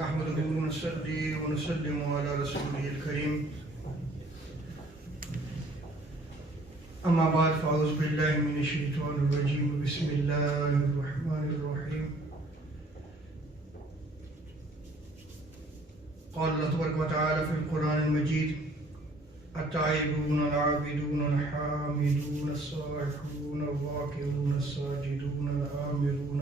نحمده ونصلي ونسلم على رسوله الكريم أما بعد فأعوذ بالله من الشيطان الرجيم بسم الله الرحمن الرحيم قال الله تبارك وتعالى في القرآن المجيد التائبون العابدون الحامدون السائحون الراكعون الساجدون الآمرون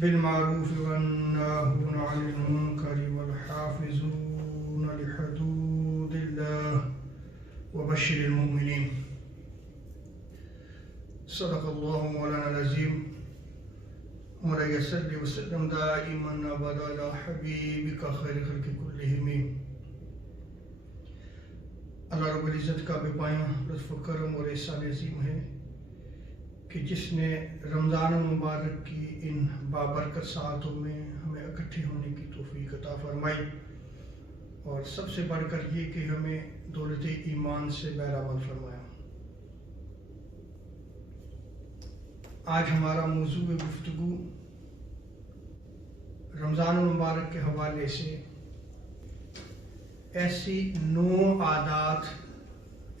بالمعروف والناهون عن المنكر والحافظون لحدود الله وبشر المؤمنين صدق الله مولانا العظيم مولاي صل وسلم دائما ابدا على حبيبك خير خلق كلهم. اللہ رب العزت کا بے پایاں لطف و کرم اور احسان عظیم ہے کہ جس نے رمضان المبارک کی ان بابرکت ساعتوں میں ہمیں اکٹھے ہونے کی توفیق عطا فرمائی، اور سب سے بڑھ کر یہ کہ ہمیں دولت ایمان سے بہرامند فرمایا. آج ہمارا موضوع گفتگو رمضان المبارک کے حوالے سے ایسی 9 عادات،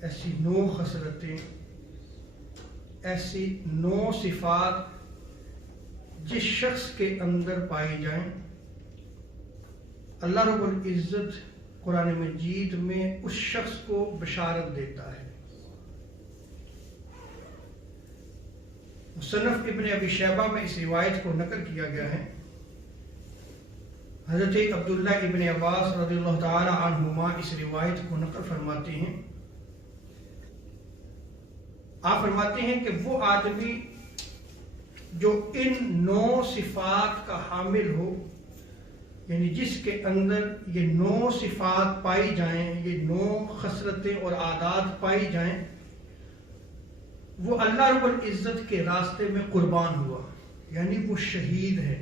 ایسی 9 خصلتیں، ایسی 9 صفات جس شخص کے اندر پائی جائیں، اللہ رب العزت قرآن مجید میں اس شخص کو بشارت دیتا ہے. مصنف ابن ابی شیبہ میں اس روایت کو نقل کیا گیا ہے. حضرت عبداللہ ابن عباس رضی اللہ تعالی عنہما اس روایت کو نقل فرماتے ہیں. آپ فرماتے ہیں کہ وہ آدمی جو ان 9 صفات کا حامل ہو، یعنی جس کے اندر یہ 9 صفات پائی جائیں، یہ 9 خصلتیں اور عادات پائی جائیں، وہ اللہ رب العزت کے راستے میں قربان ہوا، یعنی وہ شہید ہے.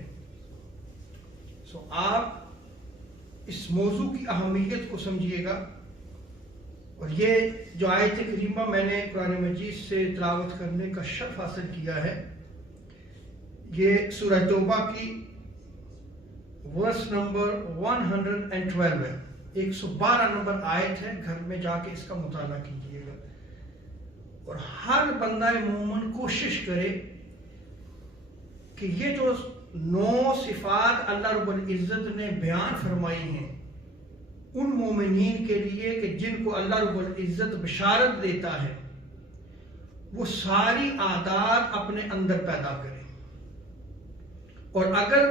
آپ اس موضوع کی اہمیت کو سمجھیے گا. اور یہ جو آیت کریمہ میں نے قرآن مجید سے تلاوت کرنے کا شرف حاصل کیا ہے، یہ سورہ توبہ کی ورس نمبر 112 ہے، 112 نمبر آیت ہے. گھر میں جا کے اس کا مطالعہ کیجیے گا، اور ہر بندہ مومن کوشش کرے کہ یہ جو 9 صفات اللہ رب العزت نے بیان فرمائی ہیں ان مومنین کے لیے کہ جن کو اللہ رب العزت بشارت دیتا ہے، وہ ساری عادات اپنے اندر پیدا کریں. اور اگر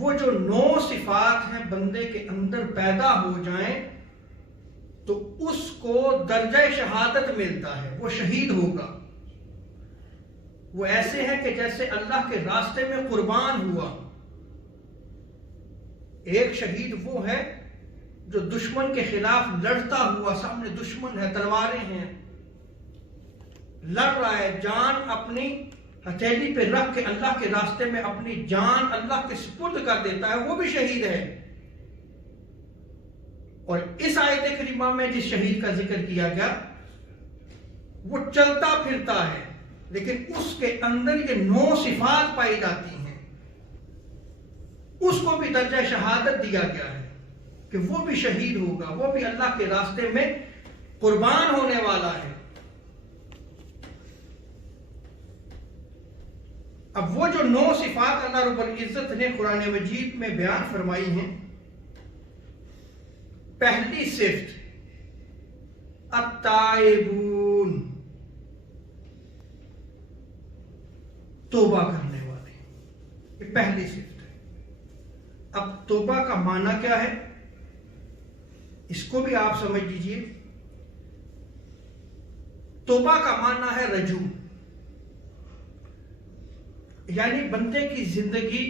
وہ جو 9 صفات ہیں بندے کے اندر پیدا ہو جائیں تو اس کو درجہ شہادت ملتا ہے، وہ شہید ہوگا. وہ ایسے ہیں کہ جیسے اللہ کے راستے میں قربان ہوا. ایک شہید وہ ہے جو دشمن کے خلاف لڑتا ہوا، سامنے دشمن ہے، تلواریں ہیں، لڑ رہا ہے، جان اپنی ہتھیلی پہ رکھ کے اللہ کے راستے میں اپنی جان اللہ کے سپرد کر دیتا ہے، وہ بھی شہید ہے. اور اس آیت کریمہ میں جس شہید کا ذکر کیا گیا وہ چلتا پھرتا ہے، لیکن اس کے اندر یہ 9 صفات پائی جاتی ہیں، اس کو بھی درجہ شہادت دیا گیا ہے کہ وہ بھی شہید ہوگا، وہ بھی اللہ کے راستے میں قربان ہونے والا ہے. اب وہ جو 9 صفات اللہ رب العزت نے قرآن مجید میں بیان فرمائی ہیں، پہلی صفت التائبون، توبہ کرنے والے، یہ پہلی صفت ہے. اب توبہ کا معنی کیا ہے اس کو بھی آپ سمجھ لیجئے. توبہ کا معنی ہے رجوع، یعنی بندے کی زندگی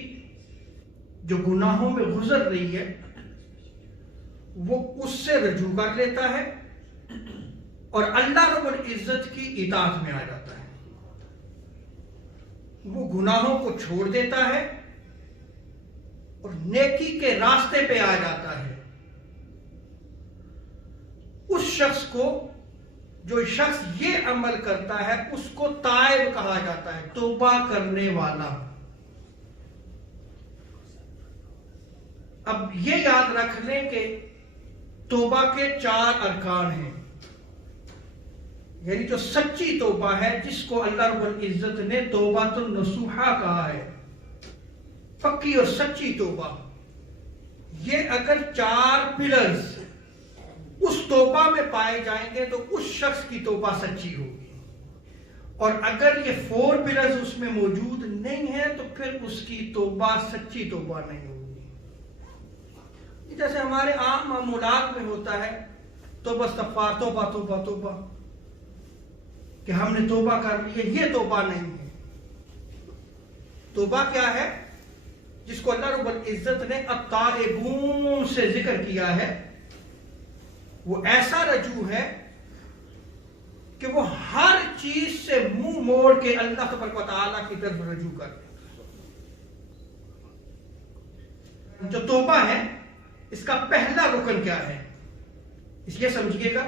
جو گناہوں میں گزر رہی ہے وہ اس سے رجوع کر لیتا ہے اور اللہ رب العزت کی اطاعت میں آ جاتا ہے. وہ گناہوں کو چھوڑ دیتا ہے اور نیکی کے راستے پہ آ جاتا ہے. اس شخص کو جو شخص یہ عمل کرتا ہے اس کو تائب کہا جاتا ہے، توبہ کرنے والا. اب یہ یاد رکھ لیں کہ توبہ کے 4 ارکان ہیں، یعنی جو سچی توبہ ہے، جس کو اللہ رب العزت نے توبۃ النصوحہ کہا ہے، پکی اور سچی توبہ، یہ اگر 4 پلرز اس توبہ میں پائے جائیں گے تو اس شخص کی توبہ سچی ہوگی، اور اگر یہ 4 پلرز اس میں موجود نہیں ہیں تو پھر اس کی توبہ سچی توبہ نہیں ہوگی۔ جیسے ہمارے عام معمولات میں ہوتا ہے توبہ استغفار، توبہ توبہ توبہ، کہ ہم نے توبہ کر لی ہے، یہ توبہ نہیں ہے۔ توبہ کیا ہے؟ جس کو اللہ رب العزت نے التائبون سے ذکر کیا ہے، وہ ایسا رجوع ہے کہ وہ ہر چیز سے منہ موڑ کے اللہ تبارک و تعالیٰ کی طرف رجوع کرتے۔ جو توبہ ہے اس کا پہلا رکن کیا ہے؟ اس لیے سمجھیے گا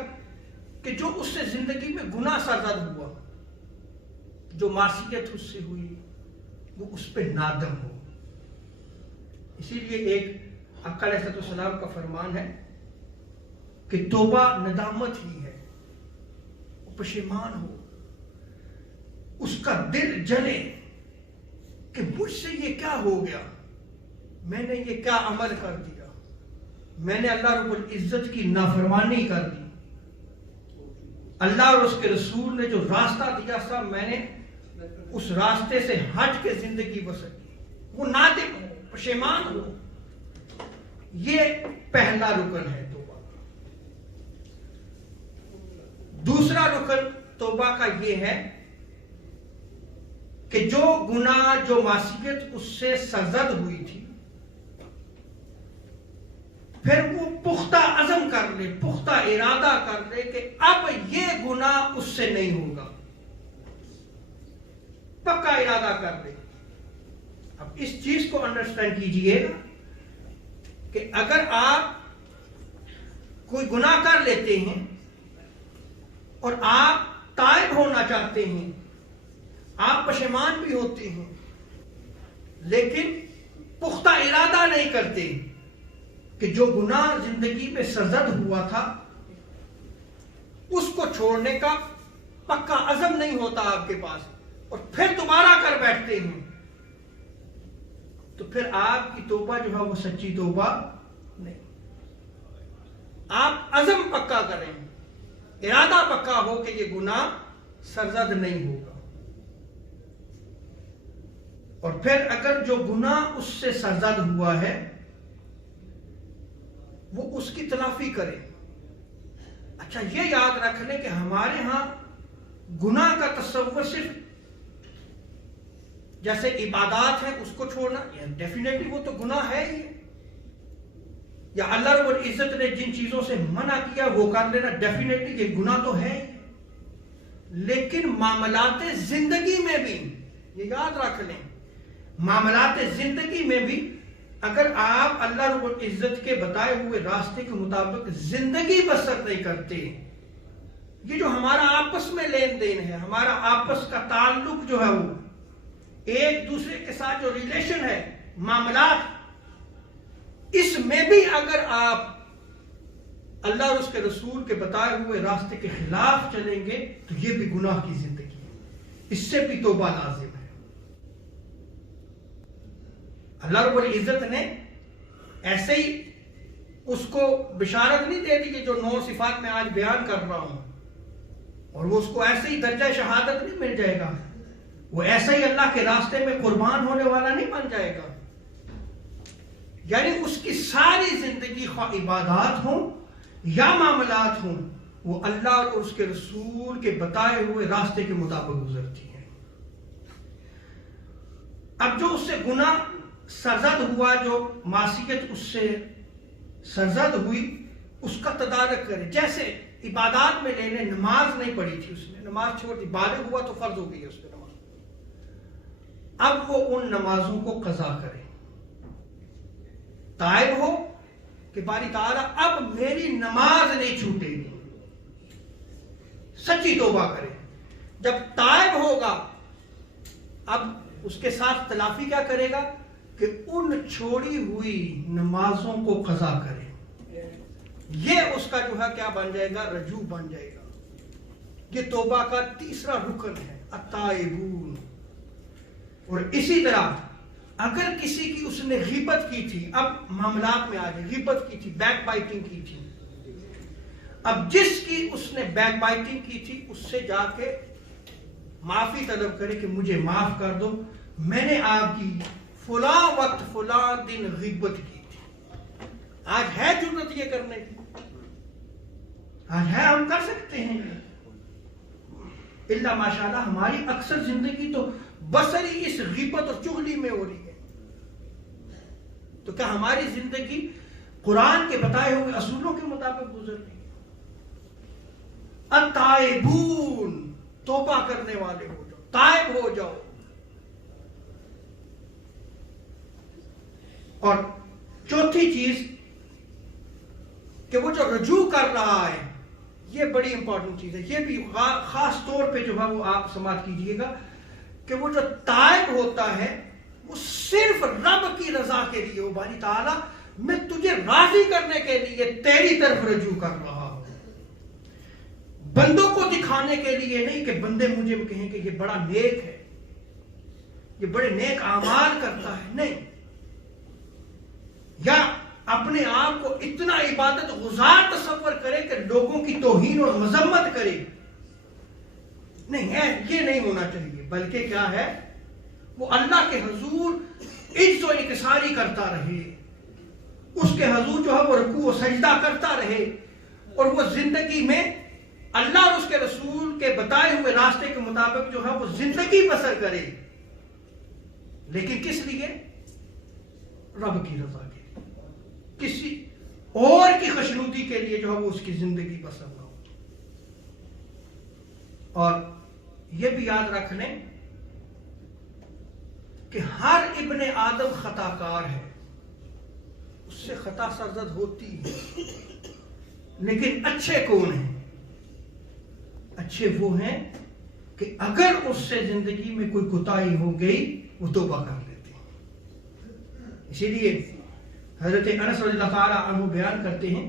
کہ جو اس سے زندگی میں گناہ سرزد ہوا، جو معصیت اس سے ہوئی، وہ اس پہ نادم ہو۔ اسی لیے ایک آقا علیہ السلام کا فرمان ہے کہ توبہ ندامت ہی ہے، وہ پشیمان ہو، اس کا دل جلے کہ مجھ سے یہ کیا ہو گیا، میں نے یہ کیا عمل کر دیا، میں نے اللہ رب العزت کی نافرمانی کر دی، اللہ اور اس کے رسول نے جو راستہ دیا تھا میں نے اس راستے سے ہٹ کے زندگی بسر کی، وہ نادم ہو، پشیمان ہو۔ یہ پہلا رکن ہے توبہ۔ دوسرا رکن توبہ کا یہ ہے کہ جو گناہ، جو معصیت اس سے سرزد ہوئی تھی، پھر وہ پختہ عزم کر لے، پختہ ارادہ کر لے کہ اب یہ گناہ اس سے نہیں ہوگا، پکا ارادہ کر لے۔ اب اس چیز کو انڈرسٹینڈ کیجئے گا کہ اگر آپ کوئی گناہ کر لیتے ہیں اور آپ تائب ہونا چاہتے ہیں، آپ پشیمان بھی ہوتے ہیں، لیکن پختہ ارادہ نہیں کرتے کہ جو گناہ زندگی میں سرزد ہوا تھا اس کو چھوڑنے کا پکا عزم نہیں ہوتا آپ کے پاس، اور پھر دوبارہ کر بیٹھتے ہیں، تو پھر آپ کی توبہ جو ہے وہ سچی توبہ نہیں۔ آپ عزم پکا کریں، ارادہ پکا ہو کہ یہ گناہ سرزد نہیں ہوگا، اور پھر اگر جو گناہ اس سے سرزد ہوا ہے وہ اس کی تلافی کرے۔ اچھا یہ یاد رکھ لیں کہ ہمارے ہاں گناہ کا تصور صرف جیسے عبادات ہیں اس کو چھوڑنا، ڈیفینیٹلی وہ تو گناہ ہے ہی، یا اللہ رب العزت نے جن چیزوں سے منع کیا وہ کر لینا، ڈیفینیٹلی یہ گناہ تو ہے ہی، لیکن معاملات زندگی میں بھی یہ یاد رکھ لیں، معاملات زندگی میں بھی اگر آپ اللہ رب العزت کے بتائے ہوئے راستے کے مطابق زندگی بسر نہیں کرتے، یہ جو ہمارا آپس میں لین دین ہے، ہمارا آپس کا تعلق جو ہے، وہ ایک دوسرے کے ساتھ جو ریلیشن ہے، معاملات، اس میں بھی اگر آپ اللہ اور اس کے رسول کے بتائے ہوئے راستے کے خلاف چلیں گے تو یہ بھی گناہ کی زندگی ہے، اس سے بھی توبہ لازم ہے۔ اللہ رب العزت نے ایسے ہی اس کو بشارت نہیں دے دی کہ جو 9 صفات میں آج بیان کر رہا ہوں، اور وہ اس کو ایسے ہی درجہ شہادت نہیں مل جائے گا، وہ ایسا ہی اللہ کے راستے میں قربان ہونے والا نہیں بن جائے گا، یعنی اس کی ساری زندگی خواہ عبادات ہوں یا معاملات ہوں، وہ اللہ اور اس کے رسول کے بتائے ہوئے راستے کے مطابق گزرتی ہیں۔ اب جو اس سے گناہ سرزد ہوا، جو معصیت اس سے سرزد ہوئی، اس کا تدارک کرے۔ جیسے عبادات میں لینے، نماز نہیں پڑھی تھی اس نے، نماز چھوڑ دی، بالغ ہوا تو فرض ہو گئی اس پہ نماز، اب وہ ان نمازوں کو قضا کرے، تائب ہو کہ باری تعالیٰ اب میری نماز نہیں چھوٹے گی، سچی توبہ کرے۔ جب تائب ہوگا اب اس کے ساتھ تلافی کیا کرے گا کہ ان چھوڑی ہوئی نمازوں کو قضا کرے. یہ اس کا جو ہے کیا بن جائے گا؟ رجوع بن جائے گا. یہ توبہ کا تیسرا رکن ہے، التائبون. اور اسی طرح اگر کسی کی اس نے غیبت کی تھی، اب معاملات میں آ گئے، غیبت کی تھی، بیک بائٹنگ کی تھی، اب جس کی اس نے بیک بائٹنگ کی تھی اس سے جا کے معافی طلب کرے کہ مجھے معاف کر دو، میں نے آپ کی فلاں وقت فلاں دن غیبت کی تھی. آج ہے جرت یہ کرنے کی؟ آج ہے، ہم کر سکتے ہیں. اللہ ماشاءاللہ ہماری اکثر زندگی تو بسر ہی اس غیبت اور چغلی میں ہو رہی ہے. تو کیا ہماری زندگی قرآن کے بتائے ہوئے اصولوں کے مطابق گزر رہی ہے؟ التائبون، توبہ کرنے والے ہو جاؤ، تائب ہو جاؤ. اور چوتھی چیز کہ وہ جو رجوع کر رہا ہے، یہ بڑی امپورٹنٹ چیز ہے. یہ بھی خاص طور پہ جو ہے وہ آپ سماعت کیجئے گا کہ وہ جو تائب ہوتا ہے وہ صرف رب کی رضا کے لیے ہو. باری تعالیٰ میں تجھے راضی کرنے کے لیے تیری طرف رجوع کر رہا ہوں، بندوں کو دکھانے کے لیے نہیں کہ بندے مجھے کہیں کہ یہ بڑا نیک ہے، یہ بڑے نیک اعمال کرتا ہے. نہیں، یا اپنے آپ کو اتنا عبادت گزار تصور کرے کہ لوگوں کی توہین اور مذمت کرے. نہیں ہے، یہ نہیں ہونا چاہیے. بلکہ کیا ہے، وہ اللہ کے حضور عجز و انکساری کرتا رہے، اس کے حضور جو ہے وہ رکوع و سجدہ کرتا رہے، اور وہ زندگی میں اللہ اور اس کے رسول کے بتائے ہوئے راستے کے مطابق جو ہے وہ زندگی بسر کرے. لیکن کس لیے؟ رب کی رضا کے لیے، کسی اور کی خوشنودی کے لیے جو ہے وہ اس کی زندگی بسر نہ ہو. اور یہ بھی یاد رکھ لیں کہ ہر ابن آدم خطا کار ہے، اس سے خطا سرزد ہوتی ہے. لیکن اچھے کون ہیں؟ اچھے وہ ہیں کہ اگر اس سے زندگی میں کوئی کوتاہی ہو گئی وہ توبہ کر لیتے ہیں. اسی لیے حضرت انس رضی اللہ تعالی عنہ بیان کرتے ہیں،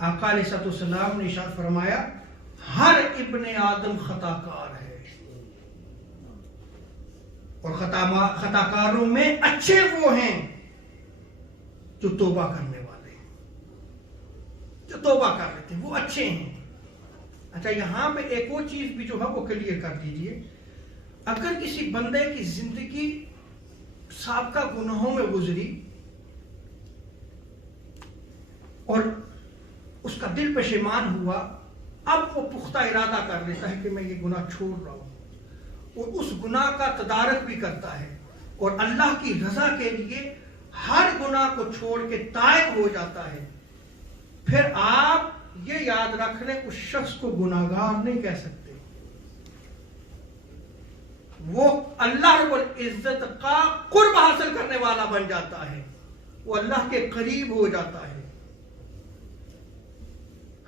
آقا علیہ السلام نے ارشاد فرمایا ہر ابن آدم خطا کار ہے، اور خطا کاروں میں اچھے وہ ہیں جو توبہ کرنے والے ہیں، جو توبہ کر لیتے ہیں، وہ اچھے ہیں. اچھا، یہاں پہ ایک اور چیز بھی جو ہے وہ کلیئر کر دیجئے. اگر کسی بندے کی زندگی سابقہ گناہوں میں گزری اور اس کا دل پشیمان ہوا، اب وہ پختہ ارادہ کر لیتا ہے کہ میں یہ گناہ چھوڑ رہا ہوں، اور اس گناہ کا تدارک بھی کرتا ہے اور اللہ کی رضا کے لیے ہر گناہ کو چھوڑ کے تائب ہو جاتا ہے، پھر آپ یہ یاد رکھ لیں اس شخص کو گناہگار نہیں کہہ سکتے. وہ اللہ رب العزت کا قرب حاصل کرنے والا بن جاتا ہے، وہ اللہ کے قریب ہو جاتا ہے.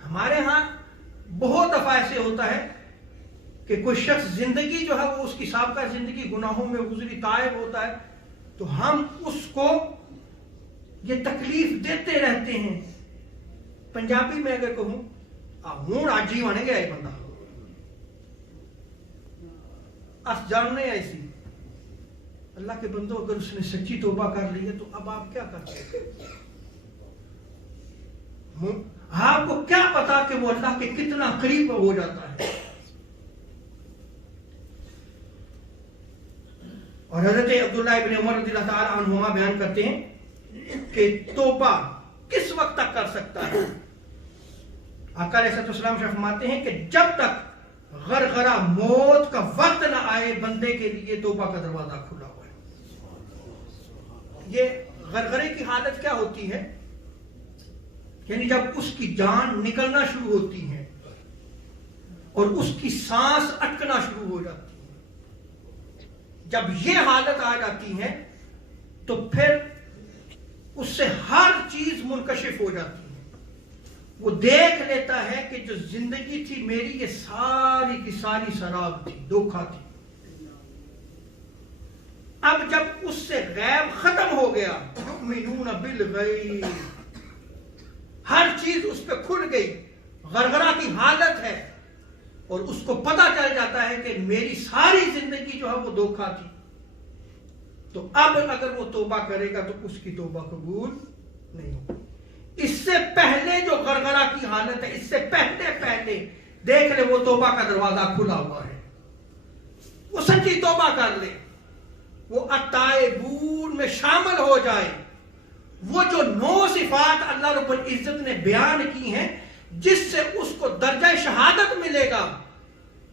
ہمارے ہاں بہت دفعہ ایسے ہوتا ہے کہ کوئی شخص زندگی جو ہے وہ اس کی سابقہ زندگی گناہوں میں گزری، تائب ہوتا ہے، تو ہم اس کو یہ تکلیف دیتے رہتے ہیں. پنجابی میں اگر کہوں ہوں آجی بنے گیا یہ بندہ، اس جاننے ایسی. اللہ کے بندوں، اگر اس نے سچی توبہ کر لی ہے تو اب آپ کیا کرتے ہیں؟ آپ کو کیا پتا کہ وہ اللہ کے کتنا قریب ہو جاتا ہے. اور حضرت عبداللہ ابن عمر رضی اللہ تعالی عنہما بیان کرتے ہیں کہ توبہ کس وقت تک کر سکتا ہے؟ آقا علیہ السلام فرماتے ہیں کہ جب تک غرغرہ موت کا وقت نہ آئے بندے کے لیے توبہ کا دروازہ کھلا ہوا ہے. یہ غرغرے کی حالت کیا ہوتی ہے؟ یعنی جب اس کی جان نکلنا شروع ہوتی ہے اور اس کی سانس اٹکنا شروع ہو جاتی ہے، جب یہ حالت آ جاتی ہے تو پھر اس سے ہر چیز منکشف ہو جاتی ہے. وہ دیکھ لیتا ہے کہ جو زندگی تھی میری یہ ساری کی ساری سراب تھی، دھوکہ تھی. اب جب اس سے غیب ختم ہو گیا، یؤمنون بالغیب، ہر چیز اس پہ کھل گئی، غرغرہ کی حالت ہے، اور اس کو پتا چل جاتا ہے کہ میری ساری زندگی جو ہے وہ دھوکہ تھی، تو اب اگر وہ توبہ کرے گا تو اس کی توبہ قبول نہیں ہوگی۔ اس سے پہلے جو غرغرہ کی حالت ہے، اس سے پہلے دیکھ لے وہ توبہ کا دروازہ کھلا ہوا ہے، وہ سچی توبہ کر لے، وہ التائبون میں شامل ہو جائے۔ وہ جو 9 صفات اللہ رب العزت نے بیان کی ہیں جس سے اس کو درجہ شہادت ملے گا،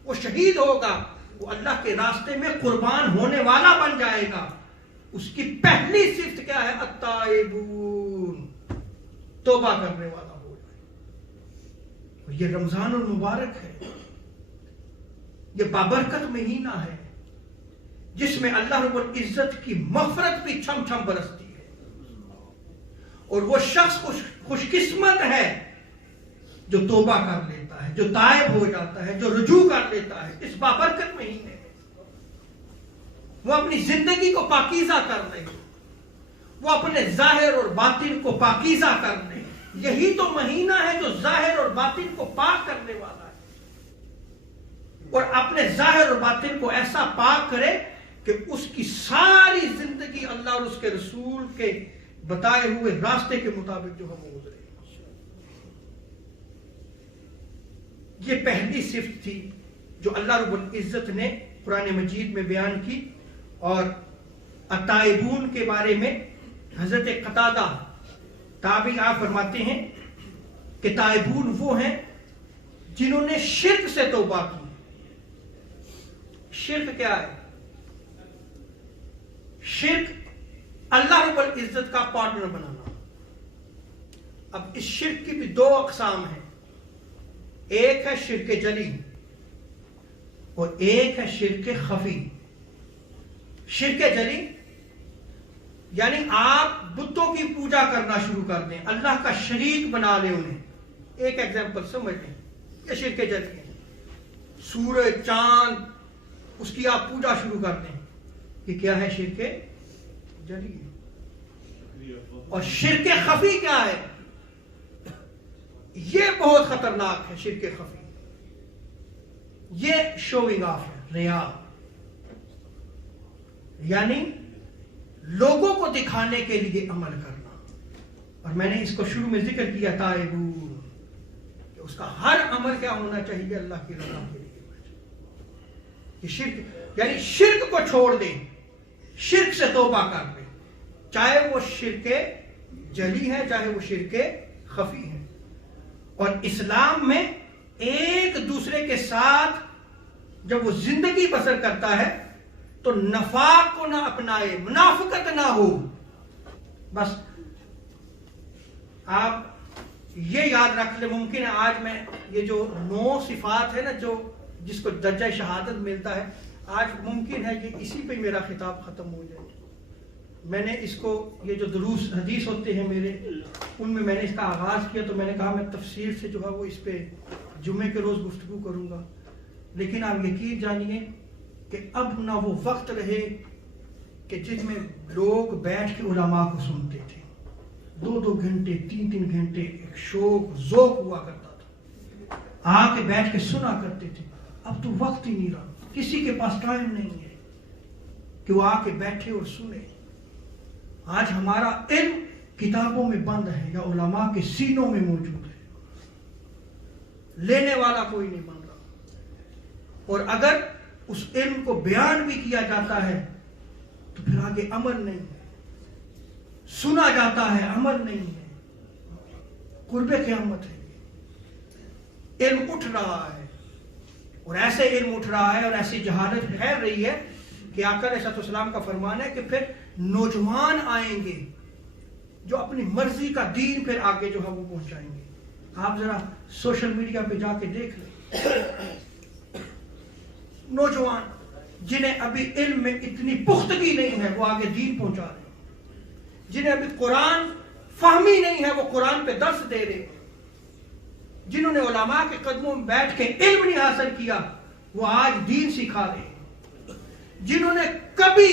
وہ شہید ہوگا، وہ اللہ کے راستے میں قربان ہونے والا بن جائے گا، اس کی پہلی صفت کیا ہے؟ التائبون، توبہ کرنے والا ہو جائے۔ اور یہ رمضان المبارک ہے، یہ بابرکت مہینہ ہے جس میں اللہ رب العزت کی مغفرت بھی چھم چھم برستی ہے، اور وہ شخص خوش قسمت ہے جو توبہ کر لیتا ہے، جو تائب ہو جاتا ہے، جو رجوع کر لیتا ہے اس بابرکت مہینے میں۔ وہ اپنی زندگی کو پاکیزہ کر لے، وہ اپنے ظاہر اور باطن کو پاکیزہ کر لے۔ یہی تو مہینہ ہے جو ظاہر اور باطن کو پاک کرنے والا ہے، اور اپنے ظاہر اور باطن کو ایسا پاک کرے کہ اس کی ساری زندگی اللہ اور اس کے رسول کے بتائے ہوئے راستے کے مطابق جو ہم گزرے۔ یہ پہلی صفت تھی جو اللہ رب العزت نے قرآن مجید میں بیان کی۔ اور التائبون کے بارے میں حضرت قتادہ تابعی آپ فرماتے ہیں کہ تائبون وہ ہیں جنہوں نے شرک سے توبہ کی۔ شرک کیا ہے؟ شرک اللہ رب العزت کا پارٹنر بنانا۔ اب اس شرک کی بھی 2 اقسام ہیں، ایک ہے شرک جلی اور ایک ہے شرک خفی۔ شرک جلی یعنی آپ بتوں کی پوجا کرنا شروع کر دیں، اللہ کا شریک بنا لیں انہیں۔ ایک ایگزامپل سمجھ لیں، یہ شرک جلی ہے، سورج چاند اس کی آپ پوجا شروع کر دیں، یہ کیا ہے؟ شرک جلی ہے۔ اور شرک خفی کیا ہے؟ یہ بہت خطرناک ہے۔ شرک خفی یہ شوئنگ آف ہے، ریا، یعنی لوگوں کو دکھانے کے لیے عمل کرنا۔ اور میں نے اس کو شروع میں ذکر کیا تائبون، کہ اس کا ہر عمل کیا ہونا چاہیے؟ اللہ کی رضا کے لیے۔ یہ شرک یعنی شرک کو چھوڑ دیں، شرک سے توبہ کر دیں، چاہے وہ شرک جلی ہے چاہے وہ شرک خفی ہے۔ اور اسلام میں ایک دوسرے کے ساتھ جب وہ زندگی بسر کرتا ہے تو نفاق کو نہ اپنائے، منافقت نہ ہو۔ بس آپ یہ یاد رکھ لیں، ممکن ہے آج میں یہ جو 9 صفات ہے نا جو جس کو درجہ شہادت ملتا ہے، آج ممکن ہے کہ اسی پہ میرا خطاب ختم ہو جائے۔ میں نے اس کو، یہ جو دروس حدیث ہوتے ہیں میرے، ان میں نے اس کا آغاز کیا تو میں نے کہا میں تفسیر سے جو ہے وہ اس پہ جمعے کے روز گفتگو کروں گا، لیکن آپ یقین جانیے کہ اب نہ وہ وقت رہے کہ جن میں لوگ بیٹھ کے علماء کو سنتے تھے، 2 گھنٹے 3 گھنٹے ایک شوق ذوق ہوا کرتا تھا، آ کے بیٹھ کے سنا کرتے تھے۔ اب تو وقت ہی نہیں رہا، کسی کے پاس ٹائم نہیں ہے کہ وہ آ کے بیٹھے اور سنے۔ آج ہمارا علم کتابوں میں بند ہے یا علماء کے سینوں میں موجود ہے، لینے والا کوئی نہیں بن رہا۔ اور اگر اس علم کو بیان بھی کیا جاتا ہے تو پھر آگے عمل نہیں ہے، سنا جاتا ہے عمل نہیں ہے۔ قرب قیامت ہے، علم اٹھ رہا ہے، اور ایسے علم اٹھ رہا ہے اور ایسی جہالت پھیل رہی ہے کہ آقا علیہ السلام کا فرمان ہے کہ پھر نوجوان آئیں گے جو اپنی مرضی کا دین پھر آگے جو ہے وہ پہنچائیں گے۔ آپ ذرا سوشل میڈیا پہ جا کے دیکھ لیں، نوجوان جنہیں ابھی علم میں اتنی پختگی نہیں ہے وہ آگے دین پہنچا رہے ہیں، جنہیں ابھی قرآن فہمی نہیں ہے وہ قرآن پہ درس دے رہے ہیں، جنہوں نے علماء کے قدموں میں بیٹھ کے علم نہیں حاصل کیا وہ آج دین سکھا رہے ہیں، جنہوں نے کبھی